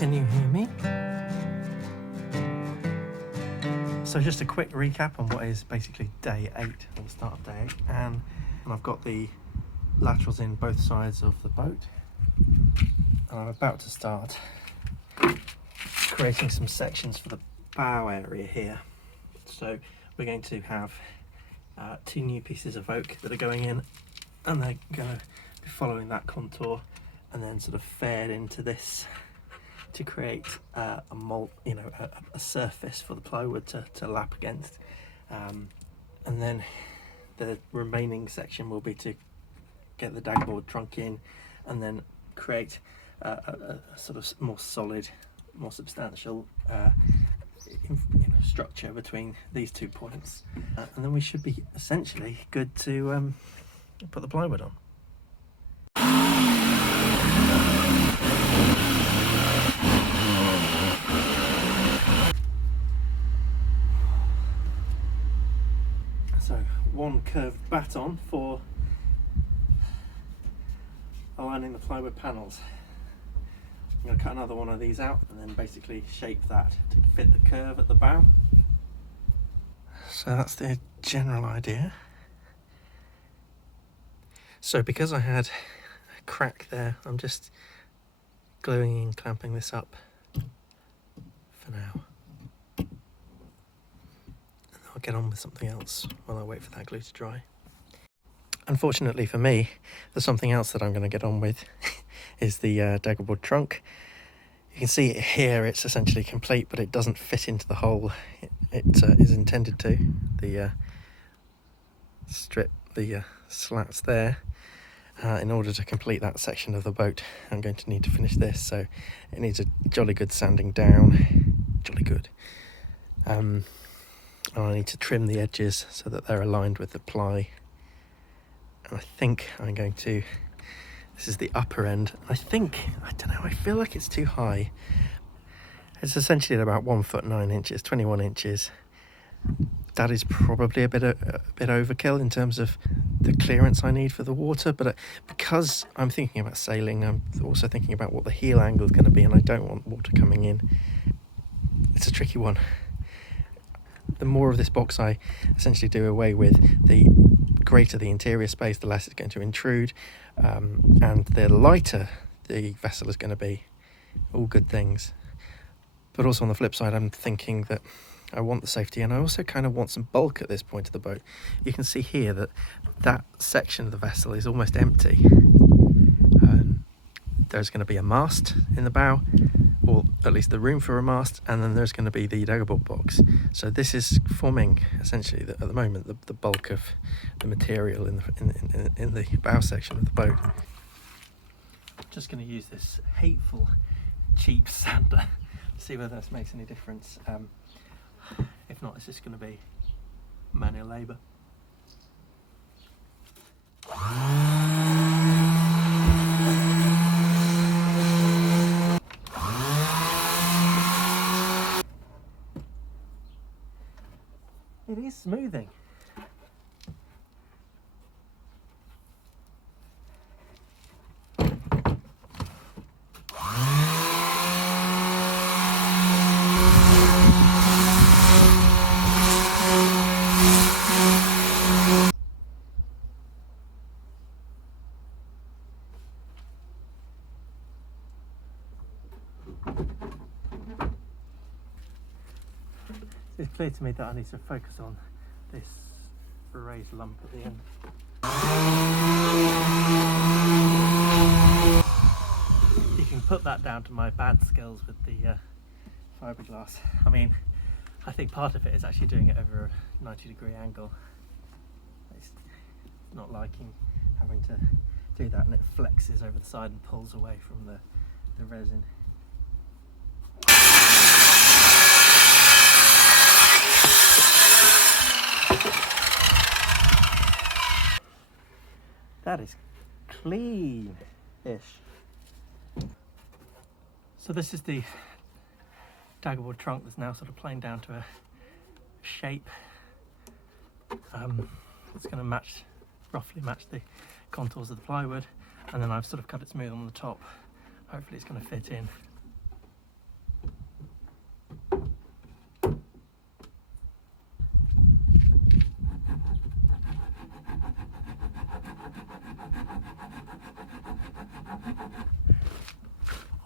Can you hear me? So just a quick recap on what is basically day 8, or the start of day 8, and I've got the laterals in both sides of the boat, and I'm about to start creating some sections for the bow area here. So we're going to have 2 new pieces of oak that are going in, and they're going to be following that contour and then sort of fed into this to create a mold, a surface for the plywood to lap against, and then the remaining section will be to get the dagger board trunk in and then create a sort of more solid, more substantial structure between these 2 points, and then we should be essentially good to put the plywood on. So 1 curved baton for aligning the plywood panels. I'm going to cut another one of these out and then basically shape that to fit the curve at the bow. So that's the general idea. So because I had a crack there, I'm just gluing and clamping this up for now. I'll get on with something else while I wait for that glue to dry. Unfortunately for me, there's something else that I'm going to get on with is the dagger board trunk. You can see it here, it's essentially complete, but it doesn't fit into the hole it is intended to. The slats there. In order to complete that section of the boat, I'm going to need to finish this, so it needs a jolly good sanding down. Jolly good. And I need to trim the edges so that they're aligned with the ply. And I think I'm going to, this is the upper end. I don't know, I feel like it's too high. It's essentially at about 1 foot 9 inches, 21 inches. That is probably a bit overkill in terms of the clearance I need for the water, but because I'm thinking about sailing, I'm also thinking about what the heel angle is going to be, and I don't want water coming in. It's a tricky one. The more of this box I essentially do away with, the greater the interior space, the less it's going to intrude, and the lighter the vessel is going to be. All good things. But also on the flip side, I'm thinking that I want the safety, and I also kind of want some bulk at this point of the boat. You can see here that that section of the vessel is almost empty. There's going to be a mast in the bow, or at least the room for a mast, and then there's going to be the dagger board box. So this is forming essentially at the moment the bulk of the material in the bow section of the boat. Just going to use this hateful cheap sander to see whether this makes any difference. If not, it's just going to be manual labour. It is smoothing. It's clear to me that I need to focus on this raised lump at the end. You can put that down to my bad skills with the fiberglass. I mean, I think part of it is actually doing it over a 90-degree angle. It's not liking having to do that, and it flexes over the side and pulls away from the resin. That is clean-ish. So this is the dagger board trunk that's now sort of planed down to a shape. It's going to roughly match the contours of the plywood, and then I've sort of cut it smooth on the top. Hopefully it's going to fit in.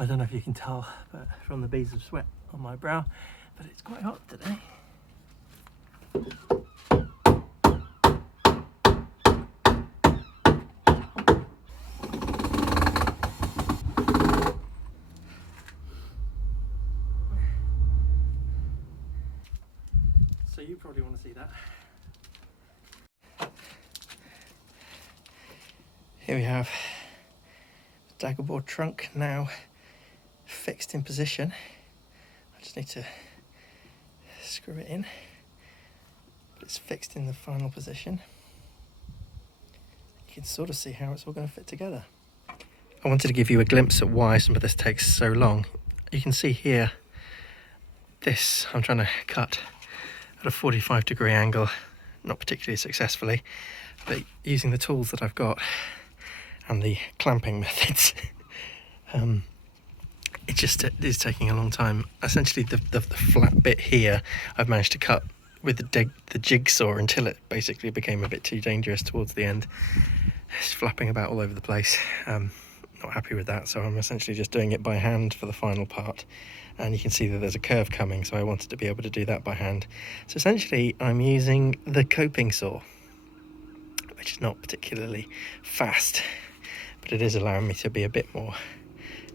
I don't know if you can tell but from the beads of sweat on my brow, but it's quite hot today. So you probably want to see that. Here we have the dagger board trunk now fixed in position. I just need to screw it in, but it's fixed in the final position. You can sort of see how it's all going to fit together. I wanted to give you a glimpse at why some of this takes so long. You can see here, this I'm trying to cut at a 45-degree angle, not particularly successfully, but using the tools that I've got and the clamping methods, it is taking a long time. Essentially the flat bit here I've managed to cut with the jigsaw until it basically became a bit too dangerous towards the end. It's flapping about all over the place. Not happy with that, so I'm essentially just doing it by hand for the final part. And you can see that there's a curve coming, so I wanted to be able to do that by hand. So essentially I'm using the coping saw, which is not particularly fast, but it is allowing me to be a bit more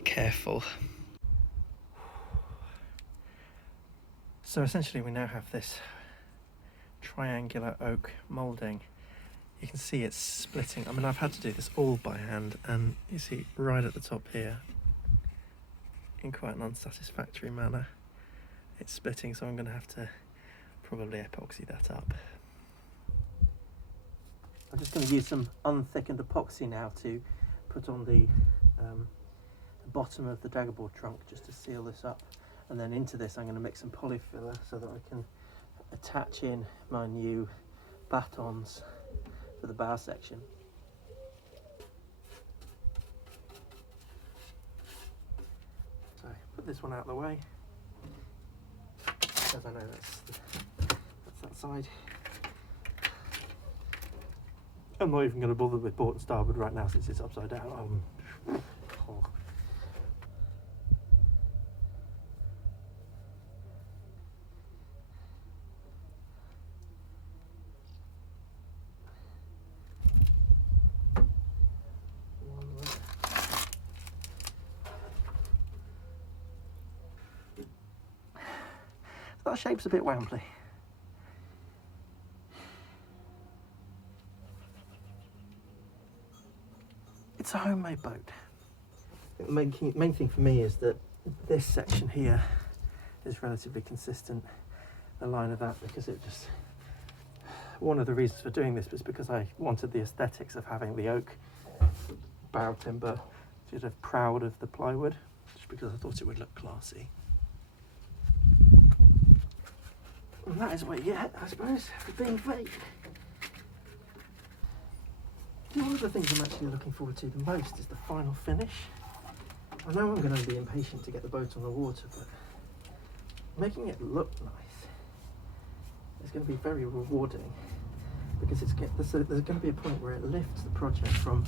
careful. So essentially we now have this triangular oak moulding. You can see it's splitting. I mean, I've had to do this all by hand, and you see right at the top here, in quite an unsatisfactory manner, it's splitting, so I'm going to have to probably epoxy that up. I'm just going to use some unthickened epoxy now to put on the bottom of the dagger board trunk just to seal this up, and then into this I'm going to mix some polyfiller so that I can attach in my new batons for the bow section. So put this one out of the way, as I know that's that side. I'm not even going to bother with port and starboard right now since it's upside down. Oh. That shape's a bit wambly. It's a homemade boat. The main thing for me is that this section here is relatively consistent, the line of that, because it just... One of the reasons for doing this was because I wanted the aesthetics of having the oak bow timber sort of proud of the plywood, just because I thought it would look classy. And that is what you get, I suppose, for being fake. One of the things I'm actually looking forward to the most is the final finish. I know I'm going to be impatient to get the boat on the water, but making it look nice is going to be very rewarding, because there's going to be a point where it lifts the project from,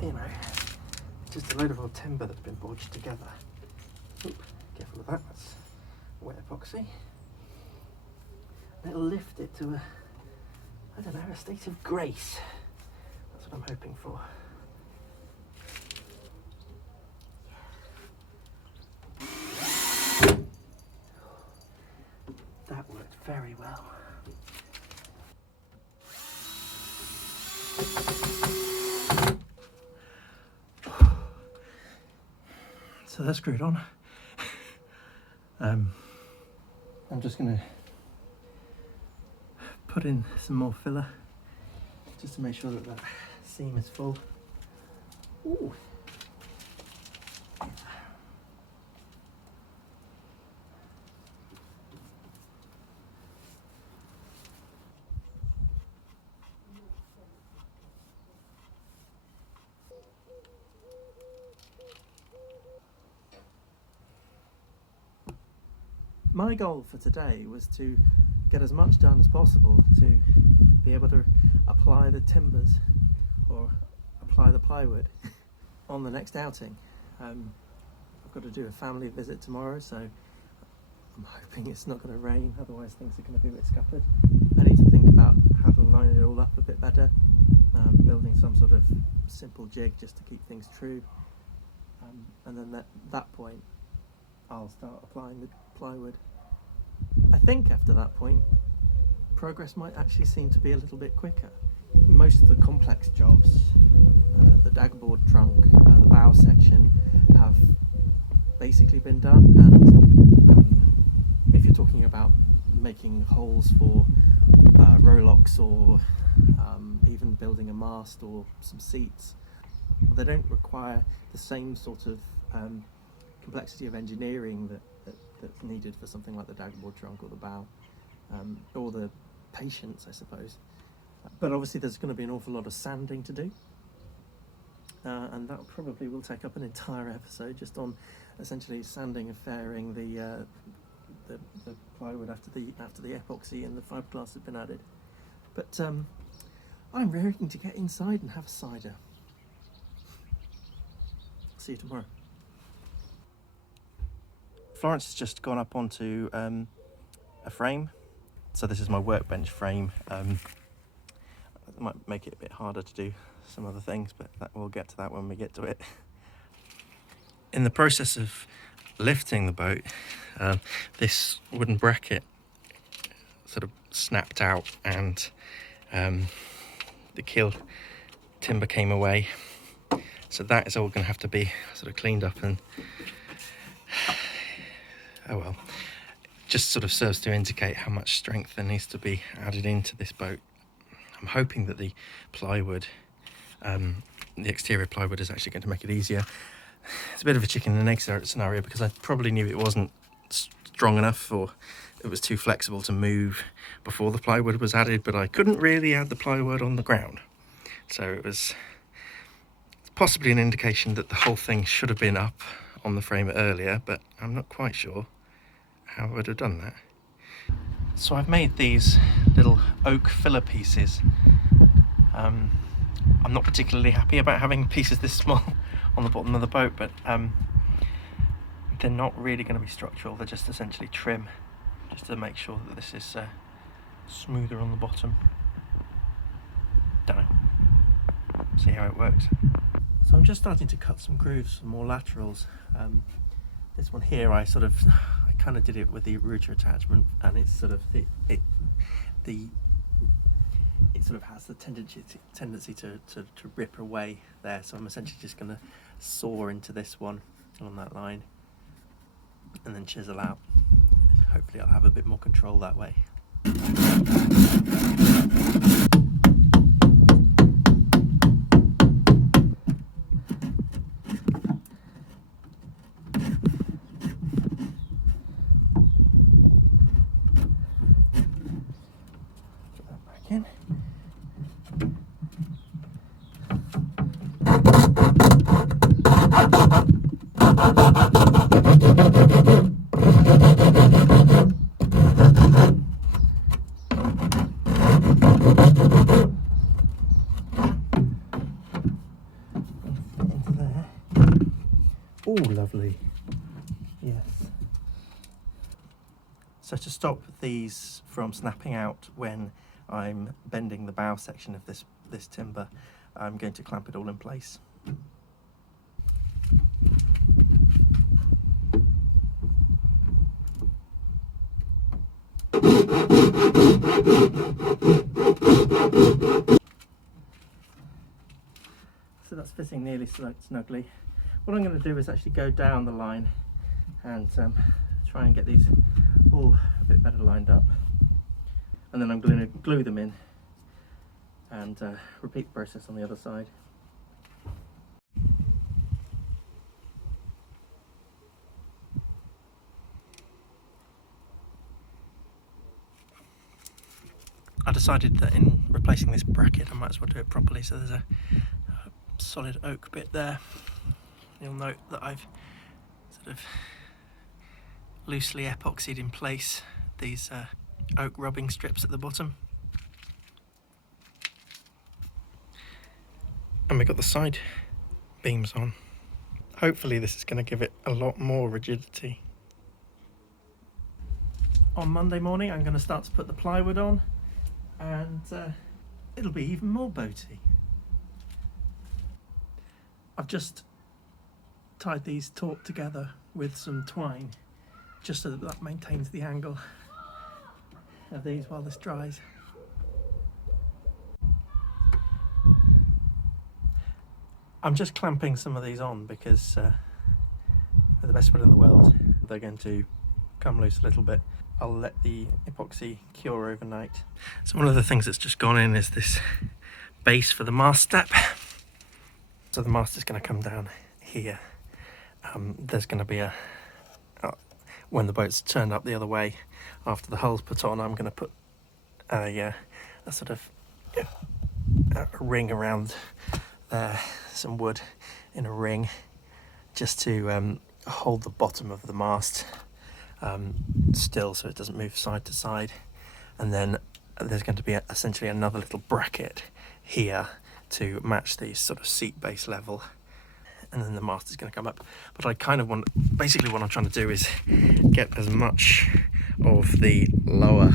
you know, just a load of old timber that's been bodged together. Oop, careful of that, that's wet epoxy. It'll lift it to a state of grace. That's what I'm hoping for. That worked very well. So that's screwed on. I'm just going to put in some more filler just to make sure that that seam is full. Ooh. My goal for today was to get as much done as possible to be able to apply the timbers or apply the plywood on the next outing. got to do a family visit tomorrow, so I'm hoping it's not going to rain, otherwise things are going to be a bit scuppered. I need to think about how to line it all up a bit better, building some sort of simple jig just to keep things true, and then at that point I'll start applying the plywood. I think after that point progress might actually seem to be a little bit quicker. Most of the complex jobs, the dagger board trunk, the bow section, have basically been done, and if you're talking about making holes for rowlocks or even building a mast or some seats, they don't require the same sort of complexity of engineering that's needed for something like the dagger board trunk or the bow, or the patience, I suppose. But obviously there's going to be an awful lot of sanding to do, and that probably will take up an entire episode just on essentially sanding and fairing the plywood after the epoxy and the fiberglass has been added. But I'm raring to get inside and have a cider. See you tomorrow. Florence has just gone up onto a frame. So this is my workbench frame. It might make it a bit harder to do some other things, but we'll get to that when we get to it. In the process of lifting the boat, this wooden bracket sort of snapped out, and the keel timber came away. So that is all going to have to be sort of cleaned up, and oh well. Just sort of serves to indicate how much strength there needs to be added into this boat. I'm hoping that the plywood, the exterior plywood, is actually going to make it easier. It's a bit of a chicken and egg scenario, because I probably knew it wasn't strong enough, or it was too flexible to move before the plywood was added, but I couldn't really add the plywood on the ground. So it was possibly an indication that the whole thing should have been up on the frame earlier, but I'm not quite sure how I would have done that. So I've made these little oak filler pieces. I'm not particularly happy about having pieces this small on the bottom of the boat, but they're not really going to be structural. They're just essentially trim, just to make sure that this is smoother on the bottom. Don't know. See how it works. So I'm just starting to cut some grooves, some more laterals. This one here, I kind of did it with the router attachment, and it's sort of it sort of has the tendency to rip away there. So I'm essentially just going to saw into this one along that line, and then chisel out. Hopefully I'll have a bit more control that way. Oh, lovely. Yes. So to stop these from snapping out when I'm bending the bow section of this timber, I'm going to clamp it all in place. So that's fitting nearly snugly. What I'm going to do is actually go down the line and try and get these all a bit better lined up, and then I'm going to glue them in and repeat the process on the other side. I decided that in replacing this bracket I might as well do it properly, so there's a solid oak bit there. You'll note that I've sort of loosely epoxied in place these oak rubbing strips at the bottom. And we've got the side beams on. Hopefully this is going to give it a lot more rigidity. On Monday morning I'm going to start to put the plywood on, and it'll be even more boaty. I've just tied these taut together with some twine just so that that maintains the angle of these while this dries. I'm just clamping some of these on because they're the best wood in the world. They're going to come loose a little bit. I'll let the epoxy cure overnight. So one of the things that's just gone in is this base for the mast step. So the mast is going to come down here. There's going to be when the boat's turned up the other way, after the hull's put on, I'm going to put a sort of a ring around there, some wood in a ring, just to hold the bottom of the mast still so it doesn't move side to side. And then there's going to be essentially another little bracket here to match the sort of seat base level, and then the mast is going to come up. But I kind of want, basically what I'm trying to do is get as much of the lower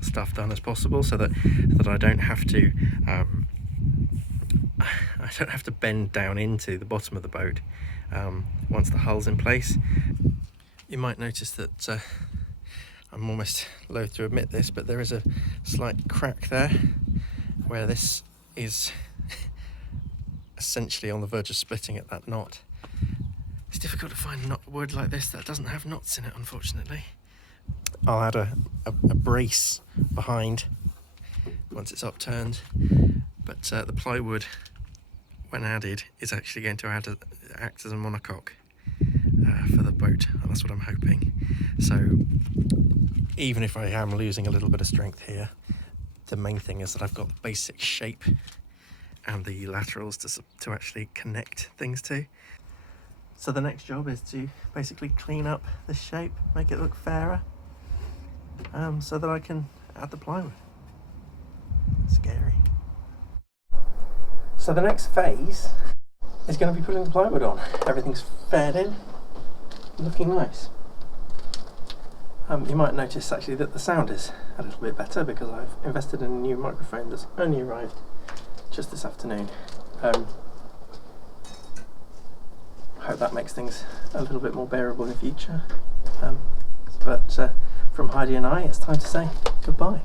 stuff done as possible, so that I don't have to bend down into the bottom of the boat once the hull's in place. You might notice that I'm almost loath to admit this, but there is a slight crack there where this is essentially on the verge of splitting at that knot. It's difficult to find wood like this that doesn't have knots in it, unfortunately. I'll add a brace behind once it's upturned, but the plywood, when added, is actually going to act as a monocoque for the boat, and that's what I'm hoping. So even if I am losing a little bit of strength here, the main thing is that I've got the basic shape and the laterals to actually connect things to. So the next job is to basically clean up this shape, make it look fairer, so that I can add the plywood. Scary. So the next phase is going to be putting the plywood on. Everything's faired in, looking nice. You might notice actually that the sound is a little bit better because I've invested in a new microphone that's only arrived just this afternoon. I hope that makes things a little bit more bearable in future. But from Heidi and I, it's time to say goodbye.